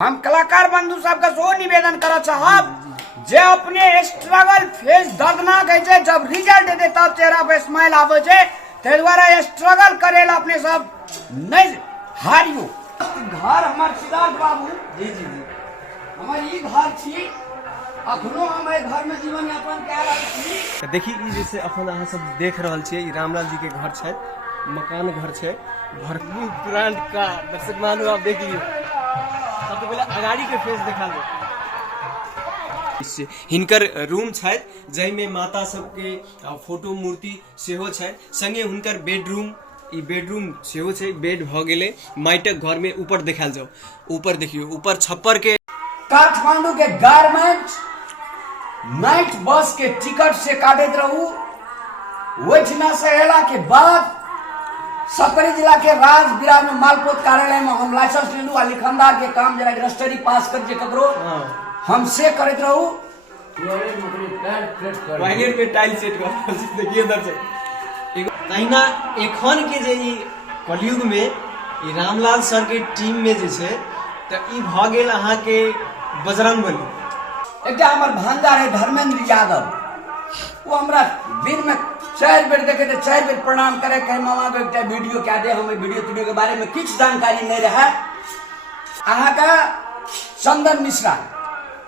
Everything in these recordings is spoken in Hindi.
हम कलाकार बंधु सबके सेहो निवेदन करऽ चाहब जे अपने स्ट्रगल फेस दर्दनाक है छै, जब रिजल्ट दे तब चेहरा पे स्माइल आवे छै। ते द्वारा स्ट्रगल करेला अपने सब नहीं हारियो। घर हमार सिद्धार्थ बाबू जी जी जी हमार ई घर छी, अखनो हम एहि घर में जीवन यापन कए रहल छी। देखी ई जैसे अखन अहाँ सब देख रहल छियै, ई रामलाल जी के घर छै, मकान घर छै, भरपूर ब्रांड का दर्शक मानू आप देख लियो। सबसे पहले अगाड़ी के फेस देखा दो। हिनकर रूम छै जैमे माता सबके फोटो मूर्ति सेहो छै, संगे हुनकर बेडरूम, ई बेडरूम सेहो छै। बेड भ गेले माइटक घर में ऊपर देखाल जाओ, ऊपर देखियो, ऊपर छप्पर के काठमांडू के गारमेंट नाइट बस के टिकट से काटैत रहू। ओहिठिना से एला के बाद सपरी जिला के राज विराज में मालपोत कार्यालय में हम लाइसेंस लेलू आ लिखनदार के काम जरा रजिस्ट्री पास कर जे ककरो हम से करैत रहू। टॉयलेट में टाइल सेट कर देखिए दर्शक। तहिना एखन के जे ई कलयुग में ई रामलाल सर के टीम में जे छै त ई भ गेल अहाँ के बजरंगबली। एकटा हमर भांजा है धर्मेंद्र यादव, वो हमरा दिन में 4 बेर देखे थे, 4 बेर प्रणाम करे कहे मामा को एक वीडियो क्या दे। हमें वीडियो के बारे में किछ जानकारी नहीं रहा। अहाँ का चंदन मिश्रा,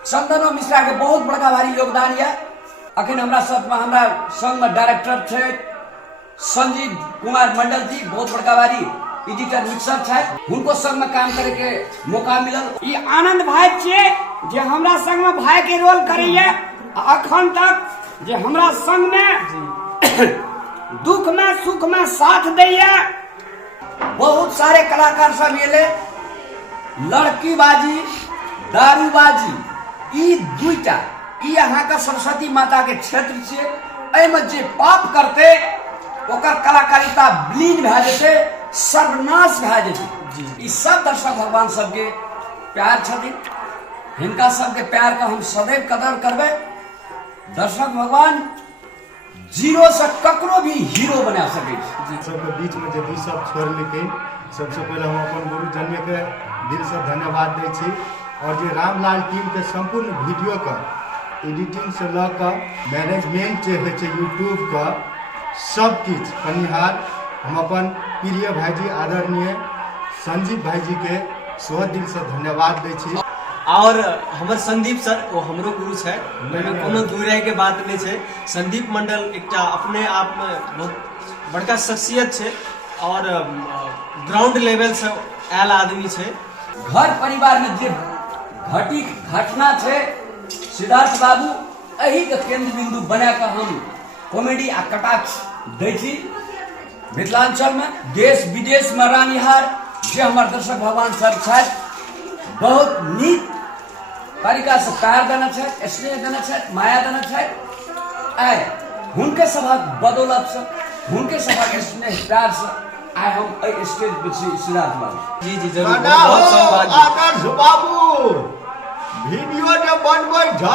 चंदनो मिश्रा के बहुत बड़का भारी योगदान है। अखन हमरा संग में डायरेक्टर थे संजीव कुमार मंडल जी, बहुत बड़का भारी एडिटर मिक्सर छै, उनको संग में काम करे के मौका मिलल। ई आनंद भाई छे जे हमरा संग में भाई के रोल करैया। अखन तक जे हमरा संग में दुख में सुख में साथ दैया। बहुत सारे कलाकार सब एले, लड़कीबाजी दारूबाजी ई दुईटा ई अहाँ का सरस्वती माता के क्षेत्र छे। एहिमे जे पाप करते ओकर कलाकारिता विलीन भए जेते, सर्वनाश भए जेते। ई सब दर्शक भगवान सबके प्यार छथिन, हिनका सबके प्यार का हम सदैव कदर करबे। दर्शक भगवान जीरो से ककरो भी हीरो बना सके जी। सबके बीच में जे सब छोड़ लेकिन सबसे पहले हम अपन गुरुजन के दिल से धन्यवाद दै छी। और जे रामलाल टीम के संपूर्ण वीडियो का एडिटिंग से ल कर मैनेजमेंट जे है यूट्यूब का सब चीज कनिहार हम अपन प्रिय भाईजी आदरणीय संजीव भाईजी के सेहो दिल से धन्यवाद दै छी। और हमर संदीप सर वो हमरो गुरु छै, कोनो दूर रहे के बात नहीं छै। संदीप मंडल एकटा अपने आप में बहुत बड़का शख्सियत छै और ग्राउंड लेवल से आयल आदमी छै। घर परिवार में जे घटना छै सिद्धार्थ बाबू एही के केंद्र बिंदु बना कर हम कॉमेडी आ कटाक्ष दै छी। मिथिलांचल में देश विदेश में रानिहार जे हमर दर्शक भगवान सर छथि, बहुत नीक तरीका से प्यार देना छै, स्नेह देना छै, माया देना छै। आय हुनके सभक बदौलत से, हुनके सभक स्नेह प्यार से आय हम एहि स्टेज पे छी। सिद्धार्थ बाबू जी जी जरूर, बहुत सौभाग्य। आदर्श बाबू वीडियो जे बनबै छ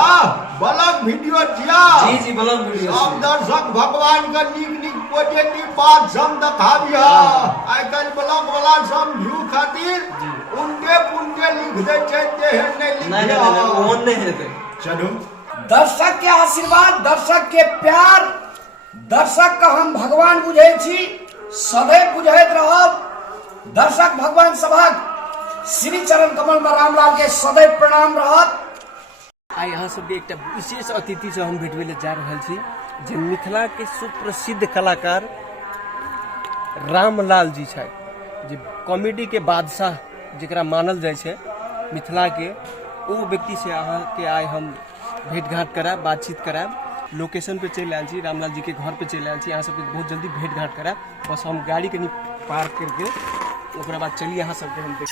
ब्लॉग वीडियो छिया जी जी ब्लॉग वीडियो सब दर्शक भगवान के नीक पॉजिटिव बात सब देखाबिया। आइ काल्हि ब्लॉग वाला सब व्यू खातिर उनके लिख दे छै, तेहन नहीं लिख नहीं ओहन नहीं हेतै। चलू दर्शक के आशीर्वाद, दर्शक के प्यार, दर्शक का हम भगवान बुझे छी, सदैव बुझैत रहब। दर्शक भगवान सभक श्री चरण कमल में रामलाल के सदैव प्रणाम रहत। आई यहाँ सब एक विशेष अतिथि से हम भेटबे जा रहा छी, जे मिथिला के सुप्रसिद्ध कलाकार रामलाल जी छै, जे कॉमेडी के बादशाह जरा मानल जाए छै मिथिला के। वो व्यक्ति से अहाँ के आए हम भेंट घाट कराब, बातचीत कराब। लोकेशन पे चल आयल छी, रामलाल जी के घर पे चल आयल छी। अहाँ सबके बहुत जल्दी भेंट घाट कराब। बस हम गाड़ी कनी पार्क करके ओकरा बाद चलिए अहाँ सबके हम देख।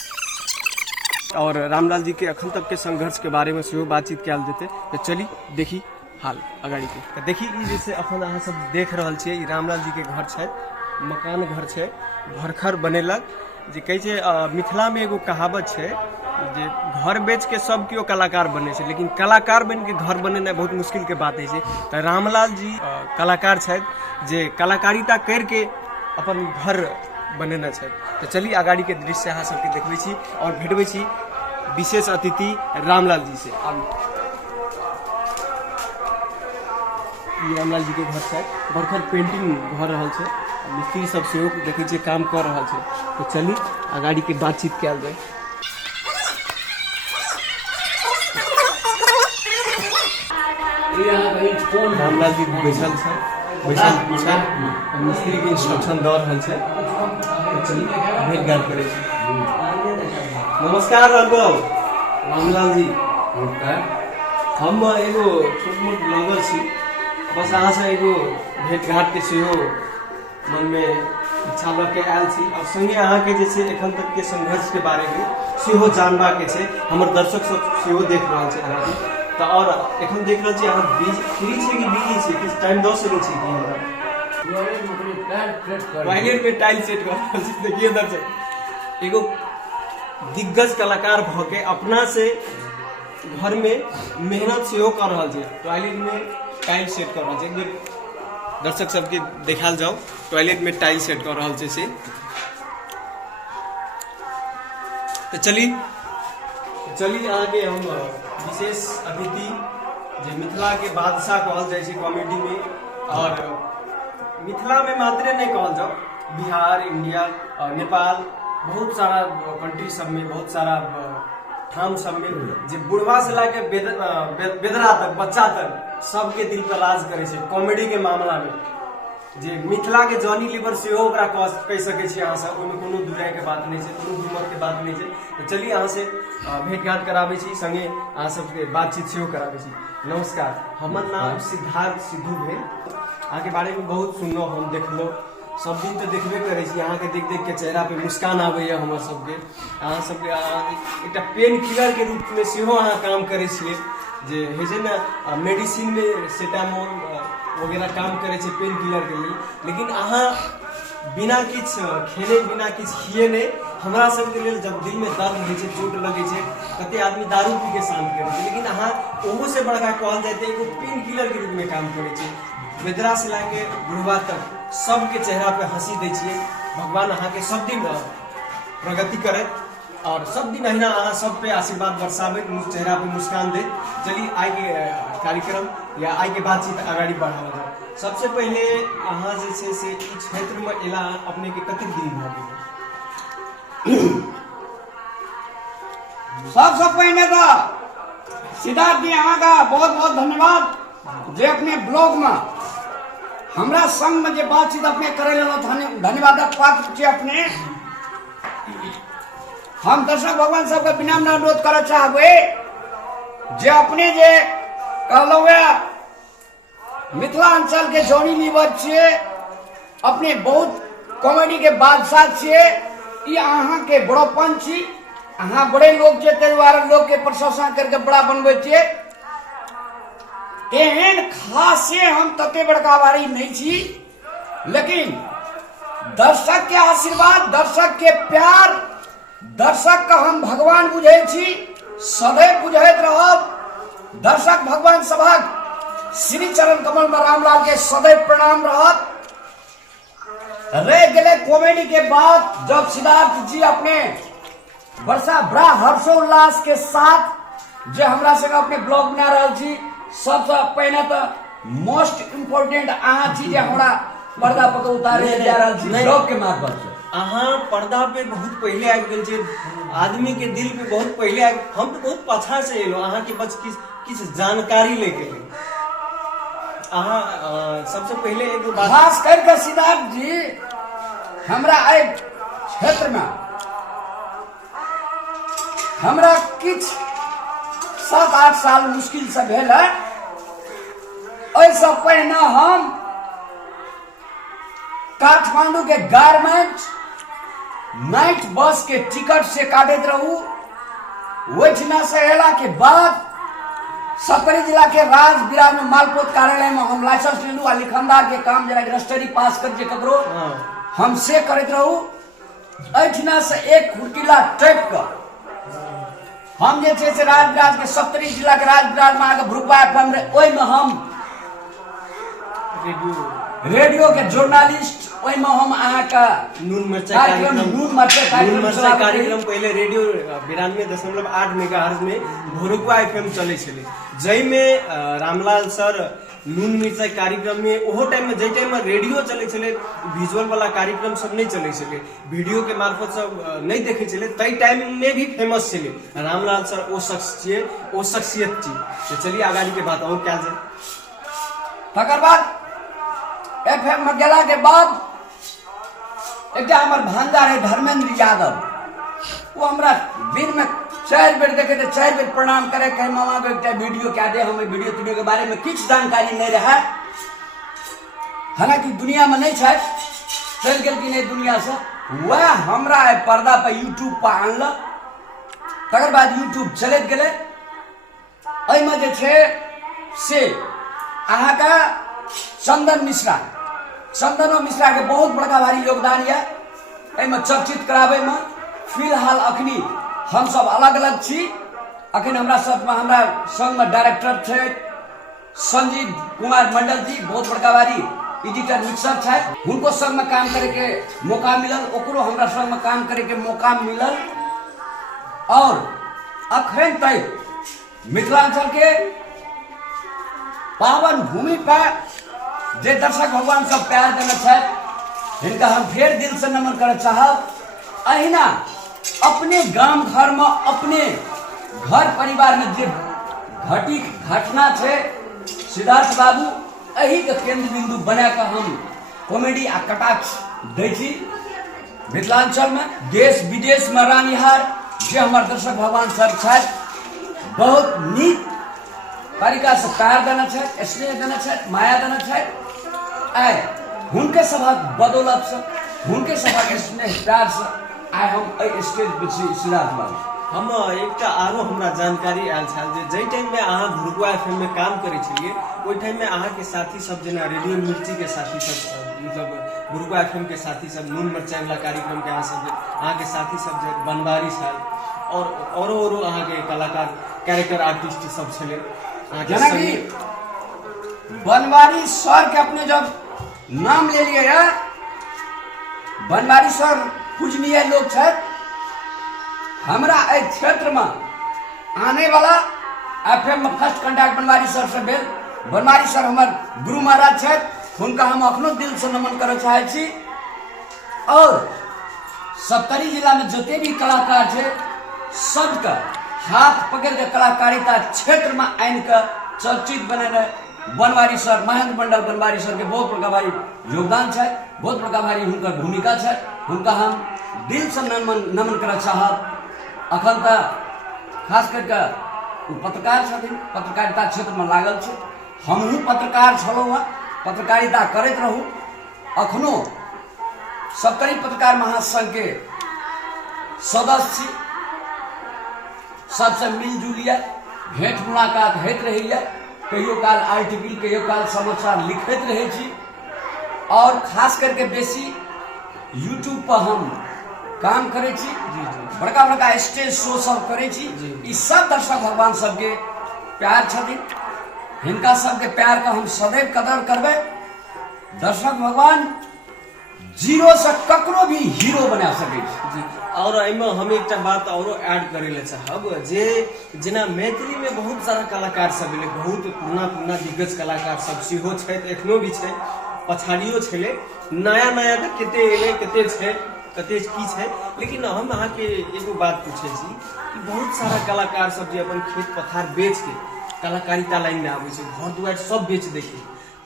और रामलाल जी के अखन तक के संघर्ष के बारे में सेहो बातचीत कयल जेतै। तो चली देखी हाल अगाड़ी के। तो देखी ई जैसे अखन अहाँ सब देख रहल छियै, ई रामलाल जी के घर छै, मकान घर छै, घरखर बनेलक। जे कहै छै मिथिला में एगो कहावत छै जे घर बेच के सब केओ कलाकार बने छै, लेकिन कलाकार बन के घर बनेनाइ बहुत मुश्किल के बात है। तो रामलाल जी कलाकार छथि जे कलाकारिता करके अपन घर बनेने छथि। तो चलिए अगाड़ी के दृश्य अहाँ सबके देखबै छी और भेटबै छी विशेष अतिथि रामलाल जी से। रामलाल जी के घर से बरखर पेंटिंग भ रहा है, मिस्त्री सब से देखे छे काम कर रहा है। तो चली अगाड़ी के बातचीत कल जाए। रामलाल जी बैठल है, मिस्त्री के इंस्ट्रक्शन दे रहा है। तो चली भेंट घाट करे। नमस्कार रामलाल जी। हम एगो छोट मोट ब्लॉगर छी, बस अहाँ से एगो भेंट घाट के सेहो मन में इच्छा लऽ के आयल छी। और संगे अहाँ के जे छै एखन तक के संघर्ष के बारे में सेहो जानबा के छै। हमर दर्शक सब सेहो देख रहल छै अहाँ के। तो और एखन देख रहल छी अहाँ फ्री छै कि बिजी छै, किछु टाइम दऽ सकै छी कि हमरा? टॉयलेट में टाइल सेट कर रहल छी। देखिए दर्शक, एगो दिग्गज कलाकार भ के अपना से घर में मेहनत सेहो कर रहा है। टॉयलेट में टाइल सेट कर रहा है। एक बेर दर्शक सबके देखाल जाओ, टॉयलेट में टाइल सेट कर रहा है से। तो चली आगे हम विशेष अतिथि जे मिथिला के बादशाह कहल जाए कॉमेडी में, और मिथिला में मात्रे नहीं कहल जाओ, बिहार, इंडिया, नेपाल, बहुत सारा कंट्री सब में, बहुत सारा ठाम सब में जे बुढ़वा से लाके बेदरा तक, बच्चा तक सबके दिल पर राज करे छे कॉमेडी के मामला में। जे मिथिला के जॉनी लीवर से ओकरा कह सके छी अहाँ सब, ओहिमे कोनो दुराय के बात नहीं है, कोनो घूमर के बात नहीं है। तो चलिए अहाँ से भेंट घाट कराबे छी, संगे अहाँ सबके बातचीत सेहो कराबे छी। नमस्कार, हमर नाम सिद्धार्थ सिद्धू भेल। अहाँ के बारे में बहुत सुनलो, हम देखलो, सब दिन तो देखबे करे छी। अहाँ के देख देख के चेहरा पे मुस्कान आबे हमर सबके। अहाँ सबके एक पेन किलर के रूप में सेहो अहाँ काम करे छिए, जे है जे ना मेडिसिन में सेटामोल वगैरह काम करे छे पेन किलर के लिए। लेकिन अहाँ बिना किछ खेले, बिना किछ खिए नहीं, हमरा सबके लिए जब दिल में दर्द होइ छे, चोट लगे छे, कते आदमी दारू पी के शांत करे छे, लेकिन अहाँ ओहो से बड़का कहल जाते एगो पेन किलर के रूप में काम करे छे। बेदरा से लाके बुढ़वा तक सबके चेहरा पे हंसी दे छिए। भगवान अहाँ के सब दिन प्रगति करे और सब दिन अहिना अहाँ सब पे आशीर्वाद बरसाबे, चेहरा पे मुस्कान दे। चलिए आइ के कार्यक्रम या आइ के बातचीत आगाड़ी बढ़ावल जाए। सबसे पहले अहाँ जे छै से ई क्षेत्र में एला अपने के कते दिन भ गेल? सबसे पहले तो सिद्धार्थ जी अहाँ का बहुत बहुत धन्यवाद जे अपने ब्लॉग में हमरा संग में जे बातचीत अपने करे लो, धन्यवाद पात्र छे अपने। हम दर्शक भगवान सबके विनम्र अनुरोध करे चाहबे जे अपने जे कहलो मिथिलांचल के जॉनी लीवर छे, अपने बहुत कॉमेडी के बादशाह छे। ई अहाँ के बड़ोपन छी, अहाँ बड़े लोग छे, ताहि दुआरे लोग के प्रशंसा करके बड़ा बनबे छे। एहन खासे हम तते बड़का बारी नहीं छी, लेकिन दर्शक के आशीर्वाद, दर्शक के प्यार, दर्शक का हम भगवान बुझे छी, सदैव बुझैत रहब। दर्शक भगवान सभक श्री चरण कमल में रामलाल के सदैव प्रणाम रहत। रह गए कॉमेडी के बाद जब सिद्धार्थ जी अपने बड़ा हर्षोल्लास के साथ जे हमरा संग अपने ब्लॉग बना रहल छी, सबसे पहले तो मोस्ट इम्पोर्टेंट अहाँ छी जे हमरा पर्दा पर उतारे जा रहल छी ब्लॉग के माध्यम से। अहाँ पर्दा पे बहुत पहले आबि गेल छे, आदमी के दिल पे बहुत पहले हम तो बहुत पाछा से एलो। अहाँ के बस किछ जानकारी लेके अहाँ सबसे पहले एगो बात खास करके सिद्धार्थ जी हमरा एहि क्षेत्र में हमरा किछ 7-8 साल मुश्किल से भेल है। ओहिसँ पहिने हम काठमांडू के गारमेंट नाइट बस के टिकट से काटैत रहू। ओहिठिना से एला के बाद सपरी जिला के राज विराज में मालपोत कार्यालय में हम लाइसेंस लेलू आ लिखनदार के काम जरा रजिस्ट्री पास कर जे ककरो हम से करैत रहू। एहिठिना से एक खुटिला टाइप का हम जे छै से राज विराज के सप्तरी जिला के राज विराज में आके भ्रुपा एफएम रहे, ओहि में हम रेडियो के जर्नलिस्ट ओहिमे हम अहाँके नून मिर्चा कार्यक्रम नून मिर्चा कार्यक्रम कार्यक्रम पहले रेडियो 92.8 मेगाहर्ट्ज में भोरुकवा FM चले छले, जैमे रामलाल सर नून मिर्चा कार्यक्रम में ओहो टाइम में, जे टाइम में रेडियो चले छले, विजुअल वाला कार्यक्रम सब नहीं चले छले, वीडियो के मार्फत सब नहीं देखे छले, तई टाइम में भी फेमस छले रामलाल सर। ओ शख्सियत छी। तो चलिए आगाड़ी के बात और क्या जाए। तकर बाद FM में गेला के बाद एक हमर भांजा रहे धर्मेंद्र यादव, वो हमरा दिन में 4 बेर देखे थे, 4 बेर प्रणाम करे, कहे मामा को एक वीडियो क्या दे, हमें वीडियो के बारे में किछ जानकारी नहीं रहा। हालांकि दुनिया में नहीं है, चल गेल कि नहीं दुनिया से, वह हमरा पर्दा पर यूट्यूब पर आनल। तकर बाद यूट्यूब चलत गेले, एहिमे जे छै से अहाँका चंदन मिश्रा के बहुत बड़का भारी योगदान है एहिमे चर्चित कराबे में। फिलहाल अखनी हम सब अलग अलग छी। अखन हमरा संग में डायरेक्टर थे संजीव कुमार मंडल जी, बहुत बड़का भारी एडिटर मिक्सर छै, उनको संग में काम करे के मौका मिलल, ओकरो हमरा संग में काम करे के मौका मिलल। और अखन तक मिथिलांचल के पावन भूमि पर जे दर्शक भगवान सब प्यार देने छथि, हिनका हम फेर दिल से नमन करय चाहब। अहिना अपने गांव घर में, अपने घर परिवार में जे घटना छै, सिद्धार्थ बाबू एही के केंद्र बिंदु बना के हम कॉमेडी आ कटाक्ष दै छी। मिथिलांचल में देश विदेश में रानिहार जे हमर दर्शक भगवान सब छथि, बहुत नीक तरीका से प्यार देना छथि, स्नेह देना छथि, माया देना छथि। आय हुनके सभक बदौलत से, हुनके सभक स्नेह प्यार से आय हम एहि स्टेज पे छी। सिद्धार्थ बाबू, हम एकटा आरो हमरा जानकारी आयल छल जे जै टाइम में अहाँ भोरुकवा FM में काम करे छलिए, ओहि टाइम में अहाँ के साथी सब जेना रेडियो मिर्ची के साथी सब, मतलब भोरुकवा FM के साथी सब, नून मिर्चा वाला कार्यक्रम के अहाँ के साथी सब जे बनवारी छल, और औरो अहाँ के कलाकार कैरेक्टर आर्टिस्ट सब छले। जेना कि बनवारी सर के अपने जब नाम ले लिए है, बनवारी सर पूजनीय लोग छथि। हमरा एहि क्षेत्र में आने वाला FM में फर्स्ट कांटेक्ट बनवारी सर से भेल। बनवारी सर हमर गुरु महाराज छथि, हुनका हम अखनो दिल से नमन करय चाहै छी। और सप्तरी जिला में जते भी कलाकार छै, सबके हाथ पकड़ के कलाकारिता क्षेत्र में आनि के चर्चित बनेने बनवारी सर, महेंद्र मंडल बनवारी सर के बहुत बड़का भारी योगदान है, बहुत बड़का भारी हुनकर भूमिका है। हुनका हम दिल से नमन करय चाहब। अखन तक खास करके पत्रकार छथिन, पत्रकारिता क्षेत्र में लागल छै, हमहूँ पत्रकार छलहुँ हँ, पत्रकारिता करैत रहूँ। अखनो सप्तरी पत्रकार महासंघ के सदस्य छी, सबसे मिलजुलिए भेंट मुलाकात होइत रहैए, कहियो काल आर्टिकल, कहियो काल समाचार लिखैत रहै छी। और खास करके बेसी यूट्यूब पर हम काम करे छी, बड़का बड़का स्टेज शो सब करे छी। ई सब दर्शक भगवान सबके प्यार छथिन, हिनका सबके प्यार का हम सदैव कदर करबै। दर्शक भगवान जीरो से ककरो भी हीरो बना सकै छी। और एहिमे हम एकटा बात औरो ऐड करे ले चाहब जे जेना मैथिली में बहुत सारा कलाकार सब एलै, बहुत पुराना दिग्गज कलाकार सब सेहो छथि, एखनो भी छै, पछाड़ियो छलै, नया तऽ कते एलै, कते छै, कते की छै। लेकिन हम अहाँके एगो बात पूछे छी कि बहुत सारा कलाकार सब जे अपन खेत पथार बेच के कलाकारिता लाइन में आबै छै, घर दुआरि सब बेच दै छै,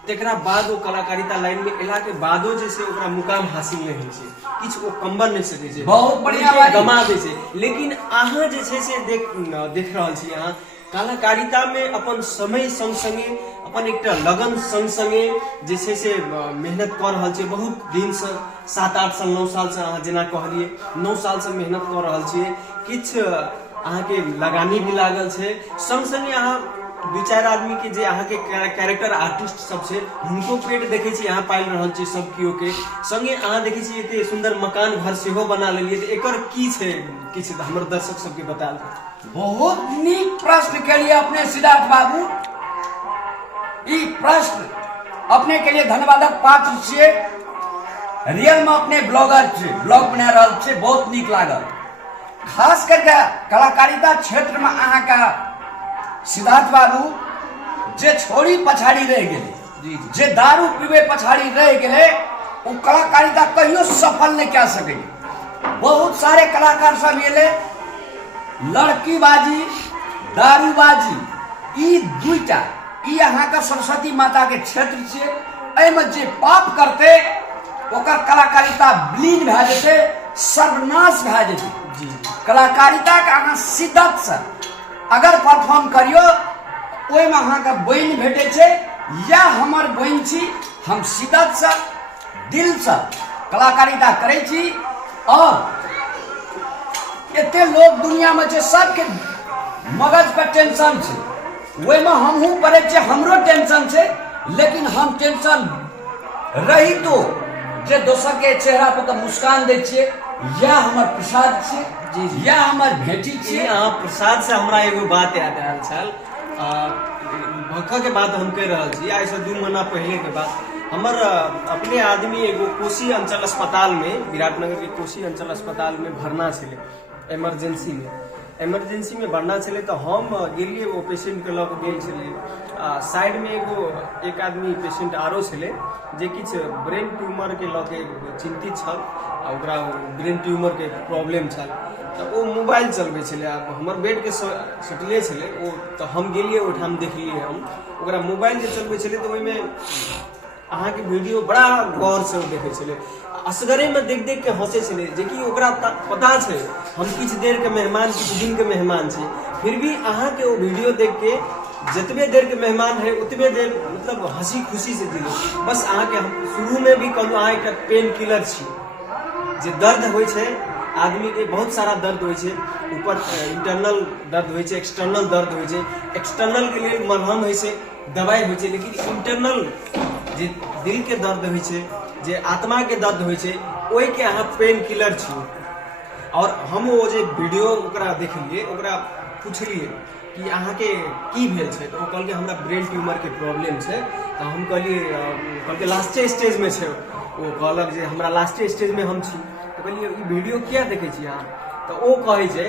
तेकरा बाद वो कलाकारिता लाइन में एला के बादो जे से ओकरा मुकाम हासिल नहीं होइ छै, किछ ओ कम्बर नहीं सकै छै, बहुत बढ़िया बात गमा दै छै। लेकिन अहाँ जे छै से देख रहल छी, अहाँ कलाकारिता में अपन समय संग संगे, अपन एकटा लगन संग संगे जे छै से मेहनत कर रहल छै, बहुत दिन से 7-8 साल 9 साल से अहाँ जेना कहलिए 9 साल से मेहनत कर रहल छियै, किछ अहाँ के लगानी भी लागल छै, संग संगे अहाँ 2-4 आदमी के जे अहाँ के कैरेक्टर आर्टिस्ट सब छै, हुनको पेट देखे छी अहाँ पाइल रहल छी, सब कियो के संगे अहाँ देखे छी एते सुंदर मकान घर सेहो बना लेलिए। त एकर की छै, किछ हमर दर्शक सबके बताल। बहुत नीक प्रश्न के लिए अपने सिद्धार्थ बाबू, ई प्रश्न अपने के लिए धन्यवादक पात्र छियै। रियल में अपने ब्लॉगर छे, ब्लॉग बना रहल छे, बहुत नीक लागल। खास करके कलाकारिता क्षेत्र में अहाँ का सिद्धार्थ बाबू जे छोड़ी पछाड़ी रह गेले, जे दारू पीबे पछाड़ी रह गेले, वो कलाकारिता कहियो सफल नहीं कह सके। बहुत सारे कलाकार सब एले, लड़कीबाजी, दारूबाजी, ई दुईटा ई अहाँ का सरस्वती माता के क्षेत्र छे। एहिमे जे पाप करते ओकर कलाकारिता विलीन भए जेते, सर्वनाश भए जेते। कलाकारिता के अहाँ शिद्दत से अगर परफॉर्म करियो, ओहिमे अहाँ के बनि भेटे छे, या हमर बनि छी, हम शिद्दत से दिल से कलाकारिता करे छी। और एते लोग दुनिया में छे, सबके मगज पर टेंशन छे, ओहि में हमहू पड़े छे, हमरो टेंशन छे, लेकिन हम टेंशन रही तो जे दोसर के चेहरा पर मुस्कान दे छिए, या हमर प्रसाद छे, या हमर भेटी छे। अहाँ प्रसाद से हमरा एगो बात याद आयल छल। भक्का के बात हम कह रहल छी, आई से 2 महीना पहले के बात। हमर अपने आदमी एगो कोशी अंचल अस्पताल में, विराटनगर के कोशी अंचल अस्पताल में भरना छे, इमरजेंसी में भरना छे। तो हम गेलिए, वो पेशेंट के लग गेल छलिए। साइड में एक आदमी पेशेंट आरो छे, जे किछ ब्रेन ट्यूमर के लगे चिंतित छल, ओकरा ब्रेन ट्यूमर के प्रॉब्लम छल। तो वो मोबाइल चलबे छे, हमर बेड के सटले छे ओ। तो हम गेलिए, ओठाम देखलिए हम ओकरा मोबाइल जे चलबे छे, तो ओहिमे अहाँ के वीडियो बड़ा गौर से देखे छे। असगरे में देख देख के हंसे छे, जेकि ओकरा पता छे हम किछ देर के मेहमान, किछ दिन के मेहमान छे। फिर भी अहाँ के वो वीडियो देख के जतबे देर के मेहमान है, उतबे देर मतलब हंसी खुशी से दिले। बस अहाँ के हम शुरू में भी कहलू, अहाँ एक पेन किलर छी। जे दर्द होइ छे आदमी के, बहुत सारा दर्द होइ छे, ऊपर इंटरनल दर्द होइ छे, एक्सटर्नल दर्द होइ छे। एक्सटर्नल के लिए मलहम होइ छे, दवाई होइ छे, लेकिन इंटरनल जे दिल के दर्द होइ छे, जे आत्मा के दर्द होइ छे, ओहि के अहाँ पेन किलर छी। और हम वो जे वीडियो ओकरा देखलिए, ओकरा पूछलिए कि अहाँ के की भेल छे, तो कहलके हमरा ब्रेन ट्यूमर के प्रॉब्लम छे। तो हम कहलिए लास्ट स्टेज में छे। वो कहलक जे हमरा लास्ट स्टेज में हम छी। तो कहलिए ई वीडियो किया देखे छी अहाँ? तो वो कहे छे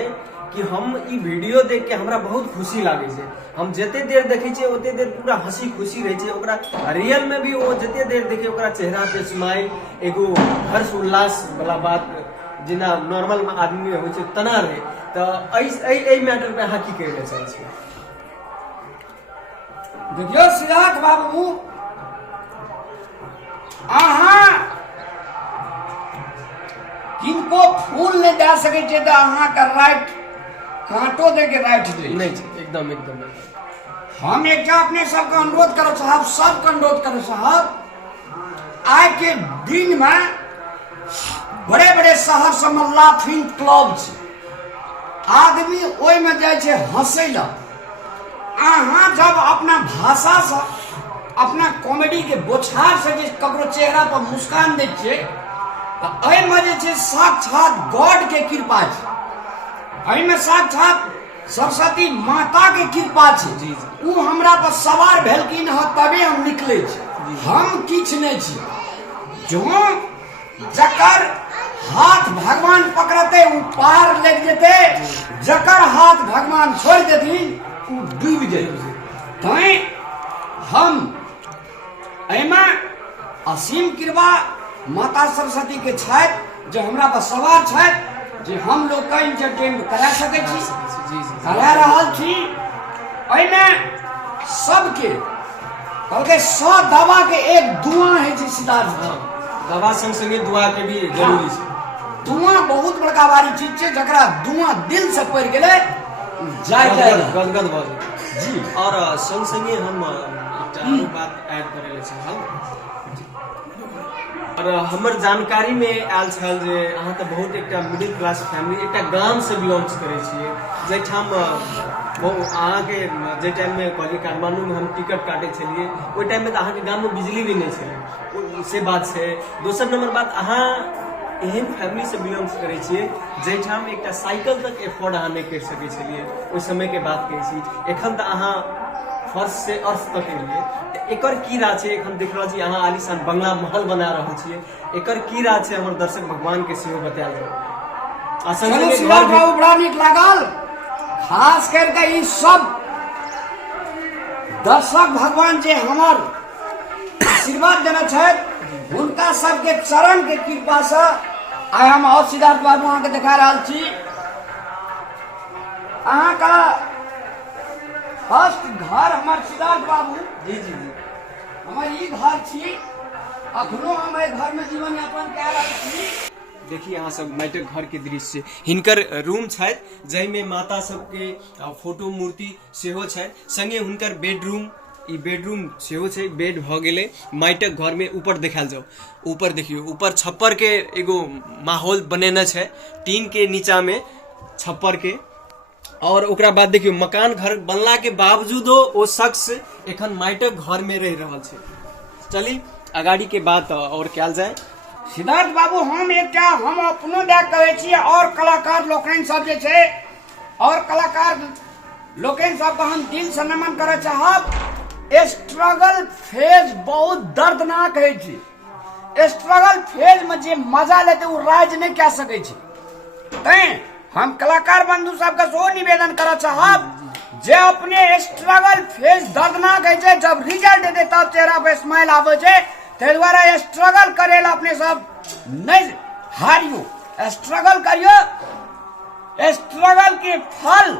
कि हम ई वीडियो देख के हमरा बहुत खुशी लागे छे। हम जते देर देखे छे, ओते देर पूरा हंसी खुशी रहे छे। ओकरा रियल में भी वो जते देर देखे, ओकरा चेहरा पे स्माइल, एगो हर्ष उल्लास वाला बात जेना नॉर्मल आदमी में होइ छे तना रहे। तो एई मैटर पे अहाँ की कहै ले चाहै छी? देखियो सिद्धार्थ बाबू, अहाँ किनको फूल नहीं दे सके छे, तो अहाँ का राइट कांटो दे के राइट दे नहीं, एकदम हम एक अपने सबके अनुरोध करो साहब, सबके अनुरोध करो साहब, आज के दिन में बड़े बड़े शहर सब में लाफिंग क्लब छे, आदमी ओहि में जाए छे हंसे ला। अहाँ जब अपना भाषा से, अपना कॉमेडी के बोछार से जे ककरो चेहरा पर मुस्कान दे छिए, तो एहिमे जे छे साक्षात गॉड के कृपा छे, एहिमे साक्षात सरस्वती माता के कृपा छे। उ हमरा पर सवार भेलखिन ह, तबे हम निकले छी। हम किछ नहीं छी। जो जकर हाथ भगवान पकड़ते उ पार लग जेते, जकर हाथ भगवान छोड़ देथिन उ डूब जेते। तैं हम एहिमे असीम कृपा माता सरस्वती के छथि, जो हमरा पर सवार छथि, जे हम लोग के इंटरटेन करा सके छी, करा रहल छी। एहिमे सबके कहलके 100 दवा के एक दुआ है जी सिद्धार्थ। दवा संग संगे दुआ के भी जरूरी छे। दुआ बहुत बड़का बारी चीज छे, जकरा दुआ दिल से पड़ गेले जाय गदगद भ जाय जी। और संग संगे हम एकटा बात ऐड करे ले चाहब। और हमर जानकारी में आयल छल जे अहाँ तऽ बहुत एकटा मिडिल क्लास फैमिली, एकटा गाम से बिलोंग्स करे छियै, जैठाम अहाँ के जे टाइम में कहलिए काठमांडू में हम टिकट काटे छलिए, ओहि टाइम में तऽ अहाँ के गाम में बिजली भी नहीं छलै, से बात छै। दोसर नंबर बात, अहाँ एहन फैमिली से बिलोंग्स करे छियै जैठाम एकटा साइकिल तक एफोर्ड अहाँ नहीं कर सकै छलिए, ओहि समय के बात कहै छी। एखन तऽ अहाँ फर्श से अर्थ तक के लिए तो एकर की राज है। हम देख रहा छी यहाँ आलिशान बंगला महल बना रहा छियै, एकर की राज है हमर दर्शक भगवान के सेहो बतायल जाए। चलू सिद्धार्थ बाबू बड़ा नीक लागल, खास करके ई सब दर्शक भगवान जे हमर आशीर्वाद देने छथि हुनका सबके चरण के कृपा से आइ हम और सिद्धार्थ बाबू अहाँ के देखा रहा छी। अहाँ का फर्स्ट घर हमर सिद्धार्थ बाबू जी जी जी हमर ई घर छी, अखनो हम एहि घर में जीवन यापन कए रहल छी। देखिए यहाँ सब माटिक घर के दृश्य हिनकर रूम छथि जाहिमे माता सबके फोटो मूर्ति सेहो छथि, संगे हुनकर बेडरूम ई बेडरूम सेहो छै। बेड भ गेलै माटिक घर में। ऊपर देखाल जाओ, ऊपर देखियो ऊपर छप्पर के एगो माहौल बनेने छै, टीन के नीचा में छप्पर के। और ओकरा बाद देखियो मकान घर बनला के बावजूदो ओ शख्स एखन माटिक घर में रह रहल छै। चली अगाड़ी के बात और कयल जाए। सिद्धार्थ बाबू हम अपनो दे कहै छी और कलाकार लोकनि सब जे छै और कलाकार लोकनि सबके हम दिल से नमन करय चाहब। स्ट्रगल फेज बहुत दर्दनाक है छी, स्ट्रगल फेज में जे मजा लेते वो राज नहीं कह सकै छी। तैं हम कलाकार बंधु सबके सेहो निवेदन करय चाहब जे अपने स्ट्रगल फेज दर्दनाक है छै, जब रिजल्ट एतै तब चेहरा पे स्माइल आबै छै। ताहि दुआरे स्ट्रगल करे ला अपने सब नहीं हारियो, स्ट्रगल करियो, स्ट्रगल के फल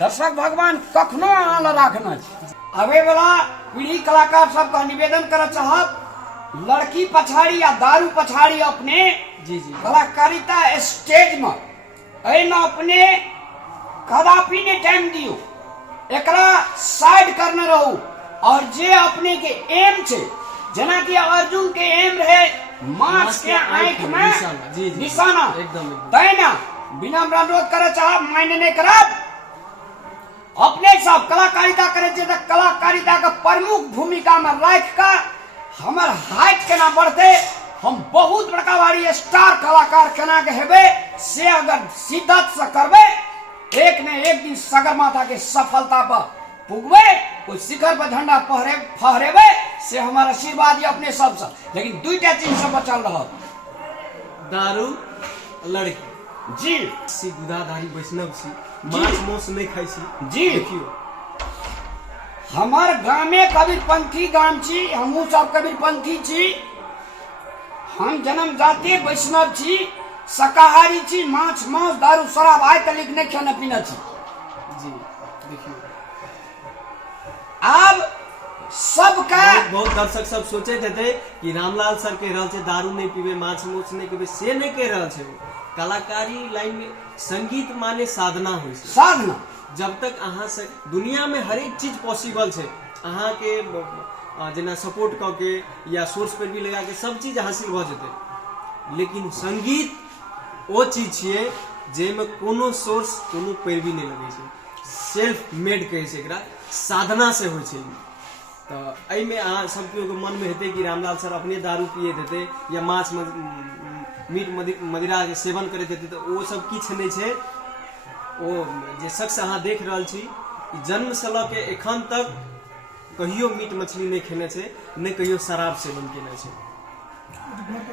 दर्शक भगवान कखनो अहाँ ला राखना छै। आबे वाला पीढ़ी कलाकार सबका निवेदन करय चाहब लड़की पछाड़ी या दारू पछाड़ी अपने जी जी कलाकारिता स्टेज में एहिमे अपने कदापि नहीं टाइम दियो, एकरा साइड करने रहू। और जे अपने के एम छे, जना कि अर्जुन के एम रहे माछ के आंख में निशाना, तैना विनम्र अनुरोध करे चाहब, मान्य नहीं करब। अपने सब कलाकारिता करे छे तो कलाकारिता के प्रमुख भूमिका में राख का हमर हाइट केना बढ़ते, हम बहुत बड़का भारी स्टार कलाकार केना के हेबे से अगर शिद्दत से करबे, एक न एक दिन सगरमाथा के सफलता पर पुगबे, कोई शिखर पर झंडा फहरेबे से हमारा आशीर्वाद है अपने सब से। लेकिन दुईटा चीज से बचल रह, दारू लड़की जी सी गुदाधारी वैष्णव सी मांस मौस नहीं खाई सी जी। देखियो हमार गामे कबीरपंथी गाम छी, हमहू सब कबीरपंथी छी, हम जन्म जाते वैष्णव छी, शाकाहारी छी, माछ मांस दारू शराब आइ तलिक नहीं खाना पीना छी जी। देखियो अब सबका बहुत दर्शक सब सोचे थे कि रामलाल सर कह रहा है दारू नहीं पीबे माछ मौस नहीं पीबे, से नहीं कह रहा है। कलाकारी लाइन में संगीत माने साधना हो, साधना। जब तक अहाँ से दुनिया में हर एक चीज पॉसिबल है, अहाँ के जना सपोर्ट क के या सोर्स पर भी लगा के सब चीज हासिल भ जेते। लेकिन संगीत वो चीज छिए जेमे कोनो सोर्स कोनो पैरवी नहीं लगे छै, सेल्फ मेड कहे छै एकरा, साधना से हो छै। तो एहि में अहाँ सब के मन में हेते कि रामलाल सर अपने दारू पिए देते या माछ मीट मदिरा के सेवन करते हेते, तो वो सब किछ नहीं छै। ओ जे शख्स अहाँ देख रहल छी जन्म से ल के एखन तक कहियो मीट मछली नहीं खेने छै, नहीं कहियो शराब सेवन केने छै।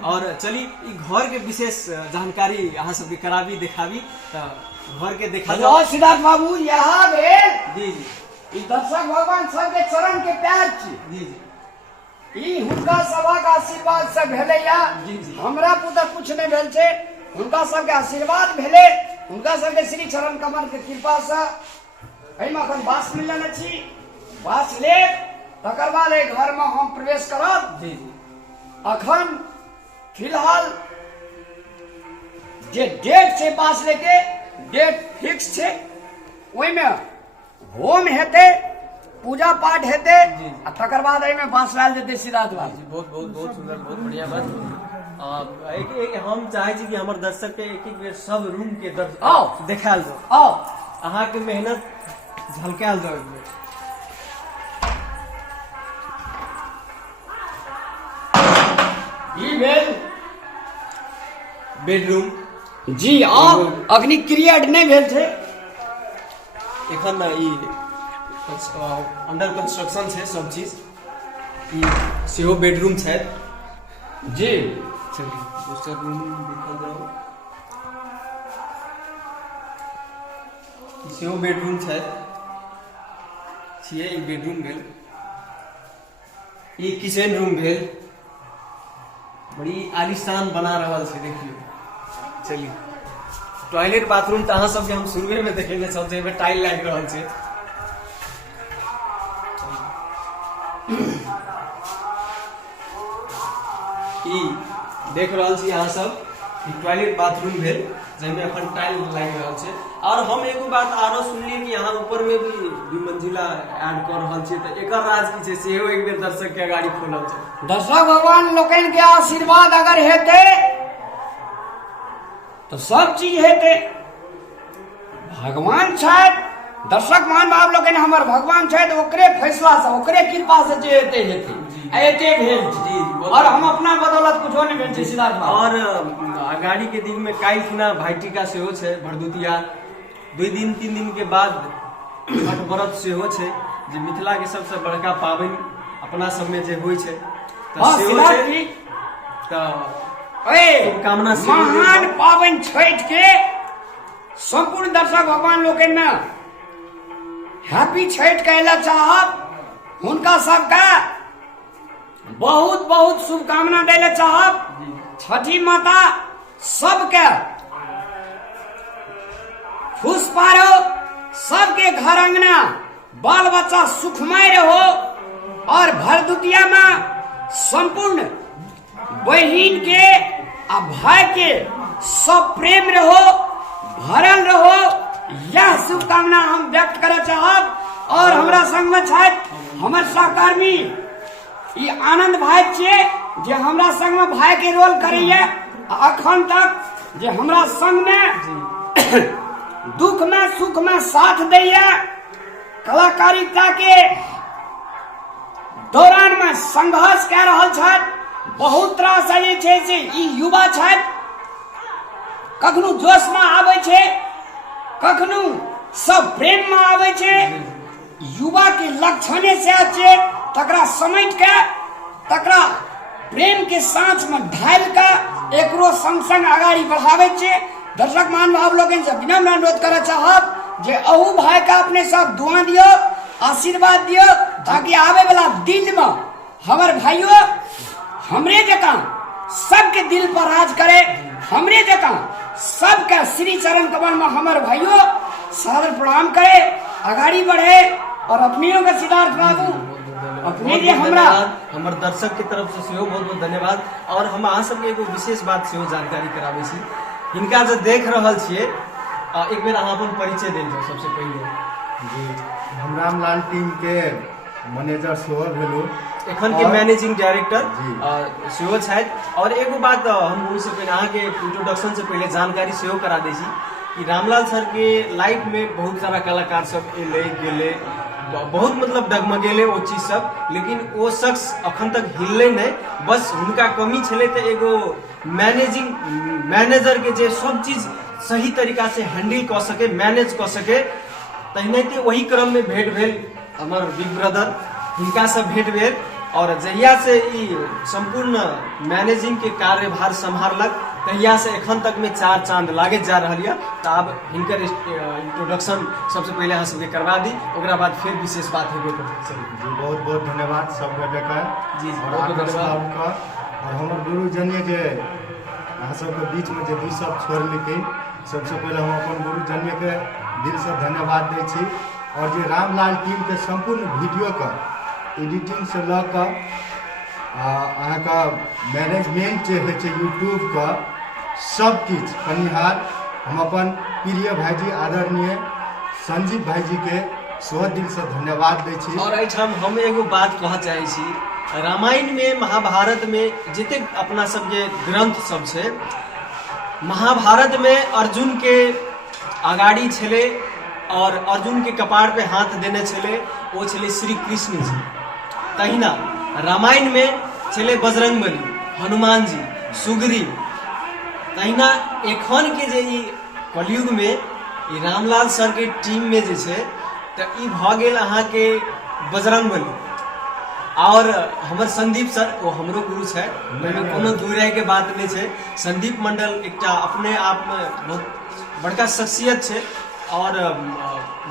और चली ई घर के विशेष जानकारी अहाँ सबके कराबी देखाबी, तो घर के देखा हेलो सिद्धार्थ बाबू, यहाँ भेल जी जी ई दर्शक भगवान सबके चरण के प्यार छी जी जी, ई हुनका सबक आशीर्वाद से भेलैया। जी जी। हमरा पुत्र कुछ नहीं भेल छै, हुनका सबके आशीर्वाद भेले, हुनका सबके श्री चरण कमल के कृपा से एहिमे अखन बास मिल लेने छी, बास ले तकर बाद एहि घर में हम प्रवेश करब। जी जी अखन फिलहाल जे डेट छै बास लेके डेट फिक्स छै, ओहि में होम हेते, पूजा पाठ हेते, आ तकर बाद एहिमे बांस लायल जेतै सिद्धार्थ बाबू। बहुत बहुत बहुत सुंदर, बहुत बढ़िया बात। एक हम चाहे छी कि हमर दर्शक के एक बेर सब रूम के आओ देखायल जाओ, आओ अहाँ के मेहनत झलकायल जाओ एक बेर। ई भेल बेडरूम जी। आ अग्नि क्रिया नहीं भेल छै एखन ई अंडर कंस्ट्रक्शन है सब चीज। सेहो बेडरूम है जी। चलिए दोसर रूम देखल जाओ। सेहो बेडरूम है छियै। एक बेडरूम भेल, एक किचन रूम भेल, बड़ी आलिशान बना रहल छै देखियो। चलिए टॉयलेट बाथरूम तो अहाँ सबके हम शुरुए में देखेले छल जे एहिमे टाइल लागि रहल छै। ई देख रहल छी अहाँ सब ई टॉयलेट बाथरूम भेल जाहिमे अखन टाइल लागि रहल छै। और हम एगो बात आरो सुनलिए कि यहाँ ऊपर में भी 2 मंजिला ऐड कर रहल छै, तो एकर राज की छै सेहो एक बेर दर्शक के आगाड़ी खोलल छै। दर्शक भगवान लोकन के आशीर्वाद अगर हेते तो सब चीज हेते। भगवान छथि, दर्शक मान बाब लोकन हमर भगवान छथि, ओकरे फैसला से ओकरे कृपा से जे हेते हेते एते भेल जी। और हम अपना बदौलत कुछो नहीं भेल छै सिद्धार्थ बाबू। और आगाड़ी के दिन में काल्हि खुना भाईटिका सेहो छै भरदुतिया। 2 दिन 3 दिन के बाद छठ व्रत सेहो छै जे मिथिला के सबसे बड़का पाबनि अपना सब में जे होइ छै तऽ सेहो छै। तऽ शुभकामना महान पाबनि छठ के संपूर्ण दर्शक भगवान लोकन में हैप्पी छठ कहला चाहब। हुनका सबका बहुत बहुत शुभकामना देले चाहब। छठी माता सबके खुश पारो, सबके घर अंगना बाल बच्चा सुखमय रहो और भरदुतिया में संपूर्ण बहिन के आ भाई के सब प्रेम रहो, भरल रहो, यह शुभकामना हम व्यक्त करे चाहब। और हमरा संग में छथि हमर सहकर्मी ई आनंद भाई छे जे हमरा संग में भाई के रोल करैया। अखन तक जे हमरा संग में दुख में सुख में साथ दैया, कलाकारिता के दौरान में संघर्ष कह रहल छथि। बहुत तरह से जे छै से ई युवा छथि, कखनो जोश में आबै छै, कखनो सब प्रेम में आबै छै। युवा के लक्षणे से छै तकरा समेट के, तकरा प्रेम के सांच में ढाल के एकरो संग संग आगाड़ी बढ़ावे छै। दर्शक मान भाव लोगन से विनम्र अनुरोध करे चाहब जे अहू भाई का अपने सब दुआ दियो, आशीर्वाद दियो, ताकि आवे वाला दिन में हमर भाइयों हमरे जका सबके दिल पर राज करे, हमरे जका सबके श्री चरण कमल में हमर भाइयों सादर प्रणाम करे, आगाड़ी बढ़े। और अपनियों के सिद्धार्थ बाबू अपने लिए हमर दर्शक के तरफ से सेहो बहुत बहुत धन्यवाद। और हम अहाँ सबके एगो विशेष बात सेहो जानकारी कराबै छी। हिनका जे देख रहल छियै एक बेर अहाँ अपन परिचय देल जाउ सबसे पहिले। जी हम रामलाल टीम के मैनेजर सेहो भेलू, एखन के मैनेजिंग डायरेक्टर सेहो छथि। और एगो बात हम ओहि से पहिले अहाँ के इंट्रोडक्शन से पहिले जानकारी सेहो करा दै छी कि रामलाल सर के लाइफ में बहुत सारा कलाकार सब एले गेले, बहुत मतलब डगमगेले वो चीज सब, लेकिन वो शख्स अखन तक हिलले नहीं। बस उनका कमी छले तो एगो मैनेजर के जे सब चीज सही तरीका से हैंडल कर सके, मैनेज कर सके। तहिनाते वही क्रम में भेंट भेल हमर बिग ब्रदर, हिनका से भेंट भेल। और जहिया से ई संपूर्ण मैनेजिंग के कार्यभार संभालक तहिया से एखन तक में 4 चांद लागे जा रही है। तो अब हिनकर इंट्रोडक्शन सबसे पहले अहाँ सबके करवा दी, ओकरा बाद फिर विशेष बात हेबे करतै। जी बहुत बहुत धन्यवाद सब बेटा जी और बहुत धन्यवाद। और हमर गुरुजन जे अहाँ सबके बीच में जे 2 शब्द छोड़लखिन, सबसे पहले हम अपन गुरुजन के दिल से धन्यवाद दै छी। और जे रामलाल टीम के संपूर्ण वीडियो का एडिटिंग से लऽ कऽ अहाँके मैनेजमेंट जे होइ छै यूट्यूब का सब चीज कनिहार हम अपन प्रिय भाईजी आदरणीय संजीव भाईजी के सेहो दिल से धन्यवाद दै छी। और एहिठाम हम एगो बात कहऽ चाहै छी, रामायण में महाभारत में जते अपना सब जे ग्रंथ सब छै, महाभारत में अर्जुन के आगाड़ी छले और अर्जुन के कपार पे हाथ देने छले वो छले श्री कृष्ण जी। तहिना रामायण में छले बजरंगबली, हनुमान जी, सुग्रीव। तहिना एखन के जे ई कलयुग में ई रामलाल सर के टीम में जे छै तो ई भ गेल अहाँ के बजरंगबली और हमर संदीप सर वो हमरो गुरु है, कोनो दूर रहे के बात नहीं है। संदीप मंडल एक अपने आप में बहुत बड़का शख्सियत है और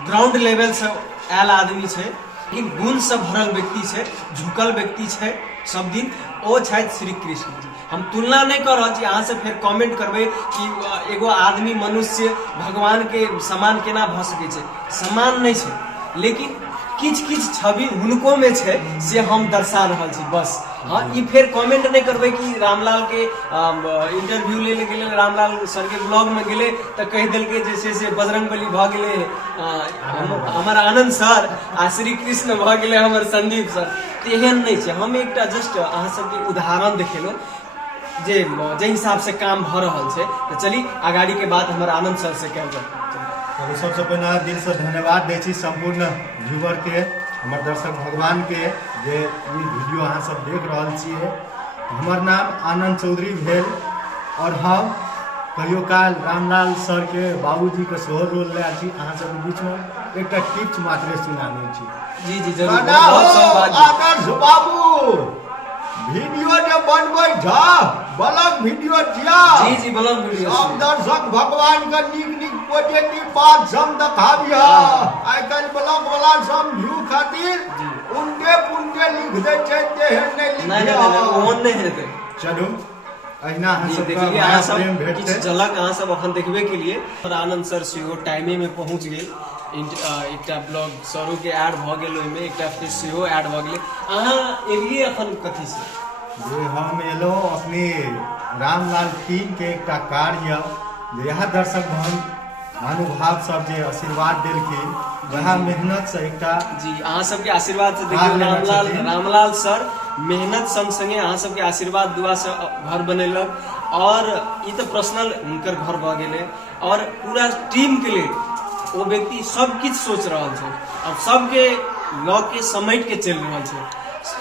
ग्राउंड लेवल से आयल आदमी है, लेकिन गुण से भरल व्यक्ति है, झुकल व्यक्ति है सब दिन। ओ छथि श्री कृष्ण जी। हम तुलना नहीं कर रहा छी, अहाँ से फिर कमेंट करबे कि एगो आदमी मनुष्य भगवान के समान केना भ सकै छै, समान नहीं छै, लेकिन किछ किछ छवि हुनको में छै से हम दर्शा रहल छी बस। हाँ, ई फिर कमेंट नहीं करबे कि रामलाल के इंटरव्यू ले गेले, रामलाल सर के ब्लॉग में गेले तो कह दिल के जैसे से बजरंगबली भ गेले हमर आनंद सर आ श्री कृष्ण भ गेले हमर संदीप सर। तेहन नहीं छै, हम एकटा जस्ट अहाँ सबके उदाहरण देखेलो जे हिसाब से काम भ रहल छै। तो चली आगाड़ी के बात हमर आनंद सर से कल जाए। तो सबसे पहले दिल से धन्यवाद दै छी संपूर्ण व्यूवर के, हमर दर्शक भगवान के जे ई वीडियो अहाँ सब देख रहल छियै। हमर नाम आनंद चौधरी भेल और हम कहियो काल रामलाल सर के बाबूजी के सेहो रोल ले छी। अहाँ सब के बीच में एकटा टिप्स मात्र सुनाबै छी। जी जी जरूर, बहुत धन्यवाद आकाश बाबू। वीडियो जे बनबै छ ब्लॉग वीडियो छिया। जी जी ब्लॉग वीडियो सब दर्शक भगवान के नीक नीक पॉजिटिव बात सब देखाबिया। आइ काल ब्लॉग वाला सब व्यू खातिर उनके पुनके लिख दे छै, तेहन नहीं लिख नहीं ओहन नहीं हेतै। चलू अहिना हम सब देखिए अहाँ सब किछ झलक अहाँ सब अखन देखबे के लिए। और आनंद सर सेहो टाइमे में पहुंच गेल, एकटा ब्लॉग सरो के ऐड भ गेल, ओहि में एकटा फिर सेहो ऐड भ गेल। अहाँ एलिए अखन कथी से? जे हम एलो अपने रामलाल टीम के एकटा कार्य जे यहाँ दर्शक महानुभाव सब जे आशीर्वाद देलखिन, वह मेहनत से एकटा जी अहाँ सबके आशीर्वाद से देखिए रामलाल सर मेहनत संग संगे अहाँ सबके आशीर्वाद दुआ से घर बनेलक और ये तो पर्सनल हुनकर घर भ गेलै और पूरा टीम के लिए वो व्यक्ति सब किछ सोच रहा है और सबके लॉ के समेट के चल रहा है।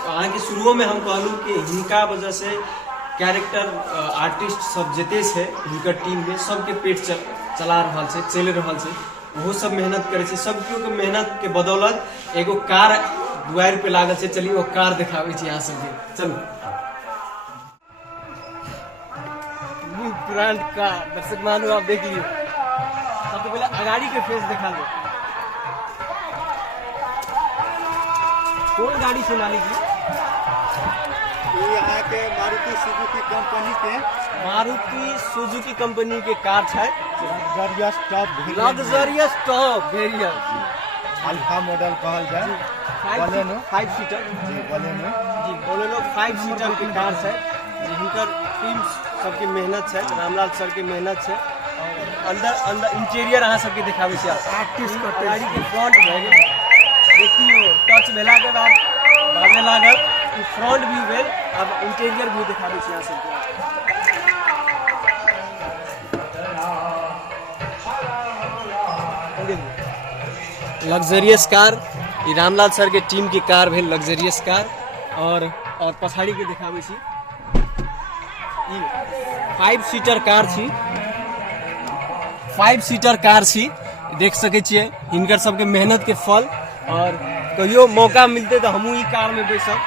अहाँ के शुरुओं में हम कहलू कि हिनका वजह से कैरेक्टर आर्टिस्ट सब जते है हिनकर टीम में सबके पेट चला रहा है, चल रहा है, वो सब मेहनत करे छै। सब केओ के मेहनत के बदौलत एगो कार दुआर पे लागल छै। चलिए वो कार दिखावे छी यहाँ सबके, चलू। ब्रांड कार दर्शक मानो आप देख लीजिए। सबसे पहले अगाड़ी के फेस दिखा दो, कौन गाड़ी से मालिक जी? ये यहाँ के मारुति सुजुकी कंपनी के कार है। Luxurious top variant alpha model कहल जाए, बोलेनो 5 सीटर जी, बोलेनो 5 सीटर के कार है। जिनकर टीम सबके मेहनत है, रामलाल सर के मेहनत है। अंदर इंटीरियर अहाँ सबके दिखावे छी। आर्टिस्ट का गाड़ी के फ्रंट में देखियो टच भेला के बाद बाजे लागल कि फ्रंट व्यू भेल, अब इंटीरियर व्यू दिखावे छी अहाँ सबके। लग्जरियस कार, ये रामलाल सर के टीम की कार भेल लग्जरियस कार। और पछाड़ी के दिखावे छी 5 सीटर कार छी, 5 सीटर कार छी। देख सके छिए हिनकर सबके मेहनत के फल। और कहियो मौका मिलते तो हमू ई कार में बैसब,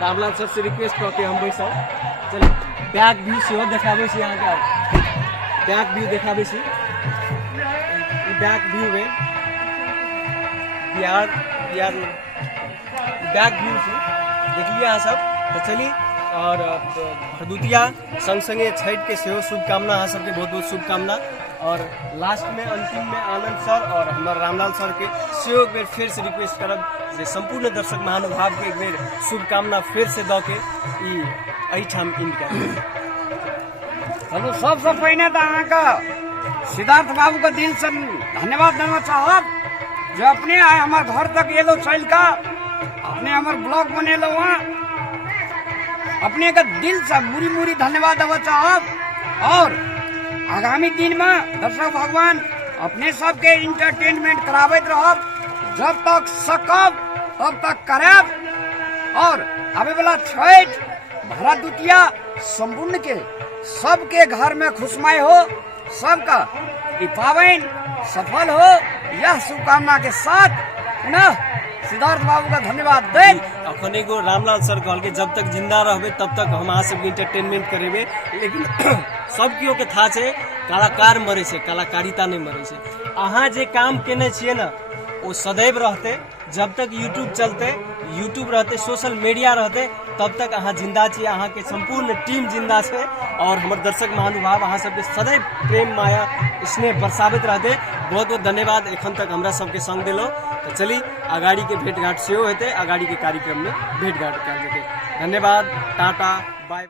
रामलाल सर से रिक्वेस्ट करके हम बैसब। चलिए बैक व्यू सेहो देखाबै छी अहाँ के, बैक व्यू देखाबै छी। ई बैक व्यू में बिहार बैक व्यू छी, देखलिए अहाँ सब। तो चलिए और भरदुतिया संग संगे छठ के सेहो शुभकामना अहाँ सबके, बहुत बहुत शुभकामना। और लास्ट में अंतिम में आनंद सर और हमारे रामलाल सर के सेहो एक बेर फिर से रिक्वेस्ट करब जे संपूर्ण दर्शक महानुभाव के एक बेर शुभकामना फिर से दऽ के ई एहिठाम इन चलो सबसे पहले तो अहाँके सिद्धार्थ बाबू के दिल से धन्यवाद देना चाहब जो अपने आए हमारे घर तक एलो चल का, अपने हमारे ब्लॉग बनेलो वहाँ, अपने का दिल से मुरी मुरी धन्यवाद देना चाहब। और आगामी दिन में दर्शक भगवान अपने सबके इंटरटेनमेंट कराबैत रहब, जब तक सकब तब तक करब। और आवे वाला छठ भरदुतिया संपूर्ण के सबके घर में खुशमय हो, सबका ई पावन सफल हो, यह शुभकामना के साथ पुनः सिद्धार्थ बाबू का धन्यवाद दे। अखन एगो रामलाल सर कहल के जब तक जिंदा रहबे तब तक हम अहाँ सबके इंटरटेनमेंट करेबे, लेकिन सब केओ के था छै कलाकार मरे छै, कलाकारिता नहीं मरे छै। अहाँ जे काम केने छियै ना वो सदैव रहते, जब तक यूट्यूब चलते, यूट्यूब रहते, सोशल मीडिया रहते, तब तक अहाँ जिंदा छी, अहाँ के संपूर्ण टीम जिंदा छै। और हमर दर्शक महानुभाव अहाँ सबके सदैव प्रेम माया स्नेह बरसाबैत रहते। बहुत बहुत धन्यवाद एखन तक हमरा सबके संग दिलो। तो चली अगाड़ी के भेंट घाट सेहो हेतै, अगाड़ी के कार्यक्रम में भेंट घाट कयल जेतै। धन्यवाद, टाटा, बाय।